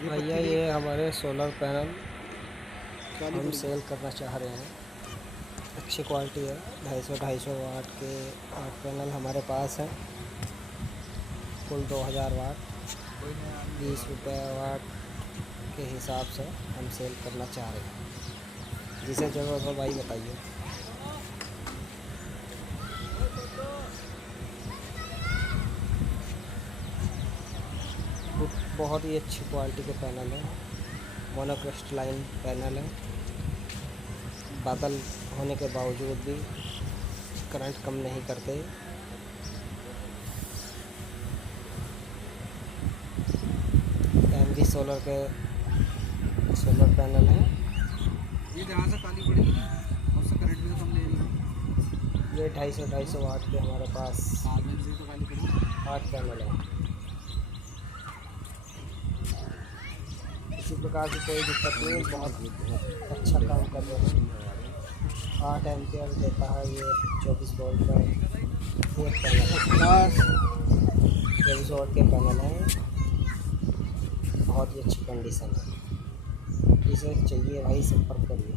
भैया ये हमारे सोलर पैनल हम सेल करना चाह रहे हैं। अच्छी क्वालिटी है। 250 वाट के 8 पैनल हमारे पास हैं। कुल 2000 वाट 20 रुपये वाट के हिसाब से हम सेल करना चाह रहे हैं। जिसे ज़रूरत हो भाई बताइए। बहुत ही अच्छी क्वालिटी के पैनल है। मोनोक्रिस्टलाइन पैनल है। बादल होने के बावजूद भी करंट कम नहीं करते। एमवी सोलर के सोलर पैनल है। ये जहाँ से काली पड़ेगी उससे करंट भी तो कम ले रही है। ये 250 वाट के हमारे पास कार्बन से तो काली पड़ेगी। 8 पैनल है। किसी प्रकार की कोई दिक्कत नहीं, बहुत अच्छा काम कर रहे हैं। 8 एम्पियर देता है ये 24 वोल्ट का एक पैनल। 24 वोल्ट के पैनल है। बहुत ही अच्छी कंडीशन है। जिसे चाहिए भाई संपर्क करिए।